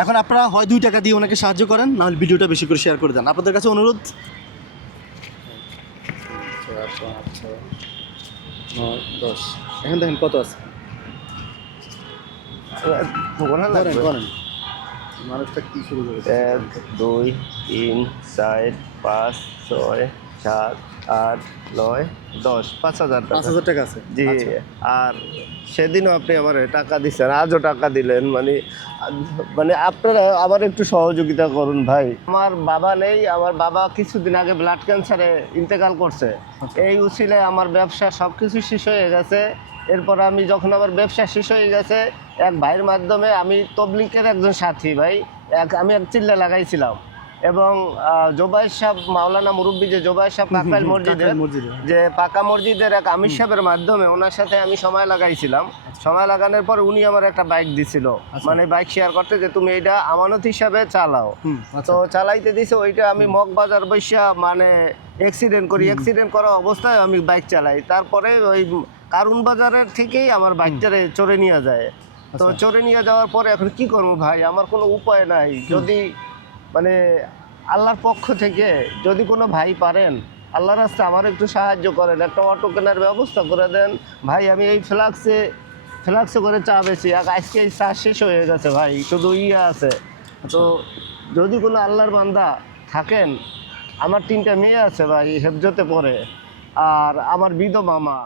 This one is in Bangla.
এখন আপনারা হয় 2 টাকা দিয়ে ওনাকে সাহায্য করেন, নাহলে ভিডিওটা বেশি করে শেয়ার করে দেন। আপনাদের কাছে অনুরোধ। 4 5 6 9 10 এখন দেখেন কত আছে। বলেন মানুষটা কি শুরু করেছে? 1 2 3 4 5 6 7 8 9 10 5,000 টাকা। 5,000 টাকা আছে। জি। আর সেদিনও আপনি আমার টাকা দিচ্ছেন, আজও টাকা দিলেন, মানে আপনারা আবার একটু সহযোগিতা করুন ভাই। আমার বাবা নেই, আমার বাবা কিছুদিন আগে ব্লাড ক্যান্সারে ইন্তেকাল করছে। এই উছিলে আমার ব্যবসা সব কিছু শেষ হয়ে গেছে। এরপর আমি যখন আমার ব্যবসা শেষ হয়ে গেছে, এক ভাইয়ের মাধ্যমে আমি তবলিকের একজন সাথী ভাই, আমি এক চিল্লা লাগাইছিলাম। এবং জোবাইর সাহেব, মাওলানা মুরব্বী যে জোবাইর সাহেব কাকরাইল মসজিদের, যে পাকা মসজিদের এক আমির সাহেবের মাধ্যমে ওনার সাথে আমি সময় লাগাইছিলাম। সময় লাগানোর পর উনি আমার একটা বাইক দিছিল, মানে বাইক শেয়ার করতে, যে তুমি এটা আমানত হিসাবে চালাও। তো চালাইতে দিছে, ওইটা আমি মগবাজার বৈশা মানে অ্যাক্সিডেন্ট করা অবস্থায় আমি বাইক চালাই। তারপরে ওই কারুন বাজারের থেকেই আমার বাইকটারে চড়ে নিয়ে যায়। তো চড়ে নিয়ে যাওয়ার পরে এখন কি করবো ভাই, আমার কোনো উপায় নাই। যদি মানে আল্লাহর পক্ষ থেকে যদি কোনো ভাই পারেন, আল্লাহর রাস্তায় আমার একটু সাহায্য করেন, একটা অটো কেনার ব্যবস্থা করে দেন ভাই। আমি এই ফ্লাক্সে করে চা বেশি, আজকে এই চা শেষ হয়ে গেছে ভাই, শুধু আছে। তো যদি কোনো আল্লাহর বান্দা থাকেন, আমার 3টা মেয়ে আছে ভাই হেফজতে পড়ে, আর আমার বিধবা মা।